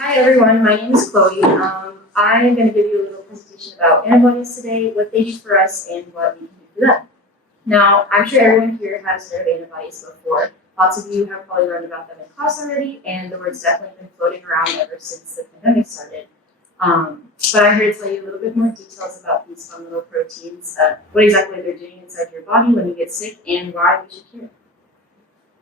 Hi everyone, my name is Chloe. I'm going to give you a little presentation about antibodies today, what they do for us, and what we can do for them. Now, I'm sure everyone here has heard of antibodies before. Lots of you have probably learned about them in class already, and the word's definitely been floating around ever since the pandemic started. But I'm here to tell you a little bit more details about these fun little proteins, what exactly they're doing inside your body when you get sick, and why we should care.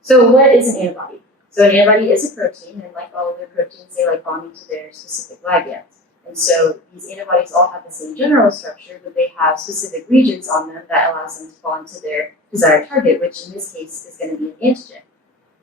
So what is an antibody? So an antibody is a protein, and like all other proteins, they like bonding to their specific ligands. And so these antibodies all have the same general structure, but they have specific regions on them that allows them to bond to their desired target, which in this case is going to be an antigen.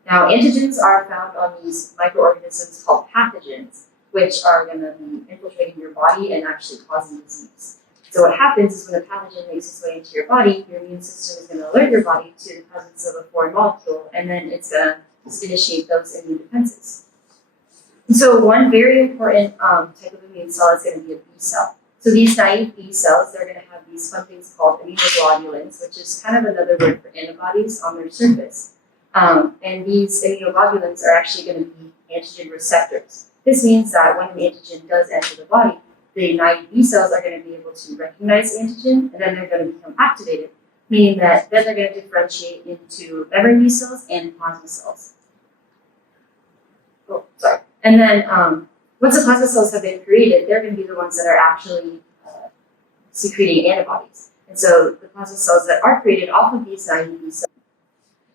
Now, antigens are found on these microorganisms called pathogens, which are going to be infiltrating your body and actually causing disease. So what happens is when a pathogen makes its way into your body, your immune system is going to alert your body to the presence of a foreign molecule, and then it's going to initiate those immune defenses. And so one very important type of immune cell is going to be a B cell. So these naive B cells, they're going to have these fun things called immunoglobulins, which is kind of another word for antibodies on their surface. And these immunoglobulins are actually going to be antigen receptors. This means that when an antigen does enter the body, the naive B cells are going to be able to recognize antigen, and then they're going to become activated, meaning that then they're going to differentiate into memory B cells and plasma cells. And then once the plasma cells have been created, they're going to be the ones that are actually secreting antibodies. And so the plasma cells that are created off of these naive B cells.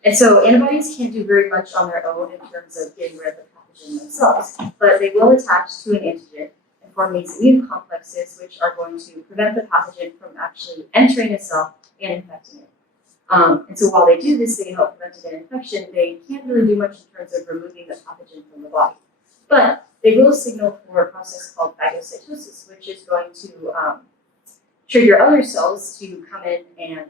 And so antibodies can't do very much on their own in terms of getting rid of the pathogen themselves, but they will attach to an antigen and form these immune complexes, which are going to prevent the pathogen from actually entering a cell and infecting it. And so while they do this, they can help prevent an infection. They can't really do much in terms of removing the pathogen from the body. But they will signal for a process called phagocytosis, which is going to trigger other cells to come in and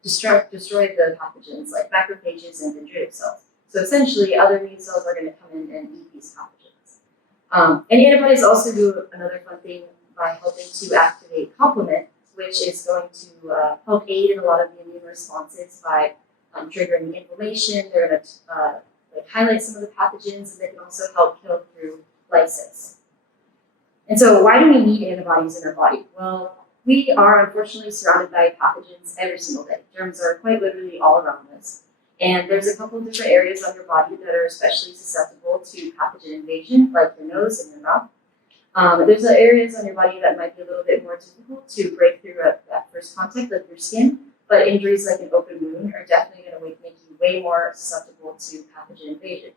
destroy the pathogens, like macrophages and dendritic cells. So essentially, other immune cells are going to come in and eat these pathogens. And antibodies also do another fun thing by helping to activate complement, which is going to help aid in a lot of the immune responses by triggering inflammation. They're going to highlight some of the pathogens, and they can also help kill through lysis. And so why do we need antibodies in our body? Well, we are unfortunately surrounded by pathogens every single day. Germs are quite literally all around us. And there's a couple of different areas on your body that are especially susceptible to pathogen invasion, like your nose and your mouth. There's areas on your body that might be a little bit more difficult to break through at first contact, like your skin, but injuries like an open wound are definitely going to make you way more susceptible to pathogen invasion.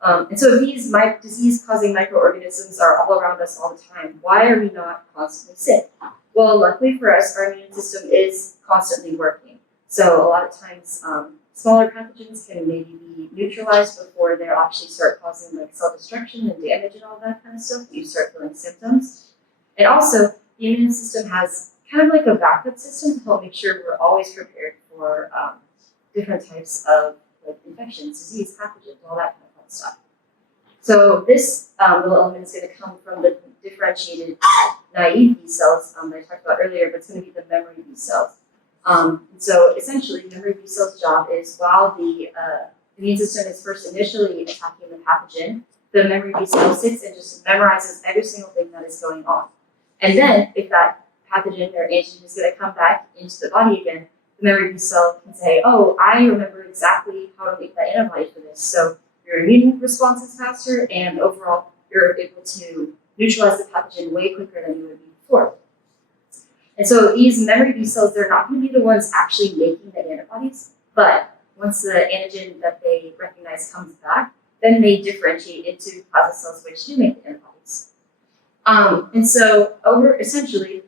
And so these disease-causing microorganisms are all around us all the time. Why are we not constantly sick? Well, luckily for us, our immune system is constantly working. So a lot of times, smaller pathogens can maybe be neutralized before they actually start causing like cell destruction and damage and all that kind of stuff. You start feeling symptoms. And also, the immune system has kind of like a backup system to help make sure we're always prepared for different types of like infections, disease, pathogens, all that kind of fun stuff. So this little element is going to come from the differentiated naive B cells that I talked about earlier, but it's going to be the memory B cells. So essentially, memory B cell's job is while the immune system is first initially attacking the pathogen, the memory B cell sits and just memorizes every single thing that is going on. And then if that pathogen or antigen is going to come back into the body again, the memory B cell can say, oh, I remember exactly how to make that antibody for this. So your immune response is faster, and overall, you're able to neutralize the pathogen way quicker than you would be before. And so these memory B cells, they're not going to be the ones actually making the antibodies, but once the antigen that they recognize comes back, then they differentiate into plasma cells which do make the antibodies. And so essentially,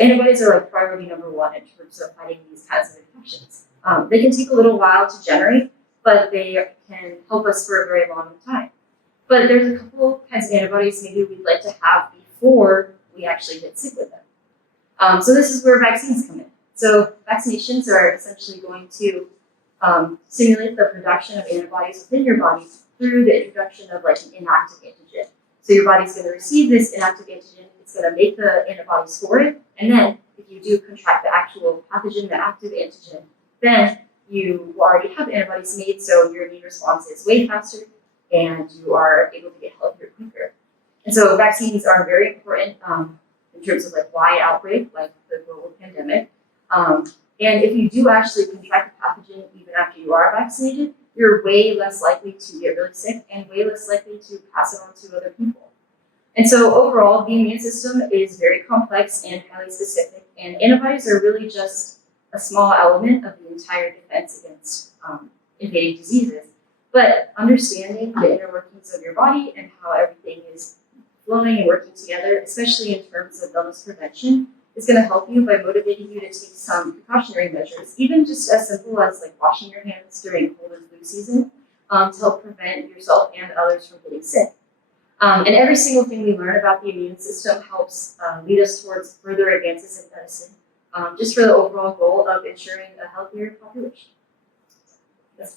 antibodies are like priority number one in terms of fighting these kinds of infections. They can take a little while to generate, but they can help us for a very long time. But there's a couple kinds of antibodies maybe we'd like to have before we actually get sick with them. So this is where vaccines come in. So vaccinations are essentially going to stimulate the production of antibodies within your body through the introduction of like an inactive antigen. So your body's going to receive this inactive antigen, it's going to make the antibodies for it, and then if you do contract the actual pathogen, the active antigen, then you already have antibodies made, so your immune response is way faster, and you are able to get healthier quicker. And so vaccines are very important in terms of like why outbreak, like the global pandemic. And if you do actually contract the pathogen even after you are vaccinated, you're way less likely to get really sick and way less likely to pass it on to other people. And so overall, the immune system is very complex and highly specific, and antibodies are really just a small element of the entire defense against invading diseases. But understanding the inner workings of your body and how everything is flowing and working together, especially in terms of illness prevention, is going to help you by motivating you to take some precautionary measures, even just as simple as like washing your hands during cold and flu season, to help prevent yourself and others from getting sick. And every single thing we learn about the immune system helps lead us towards further advances in medicine, just for the overall goal of ensuring a healthier population. That's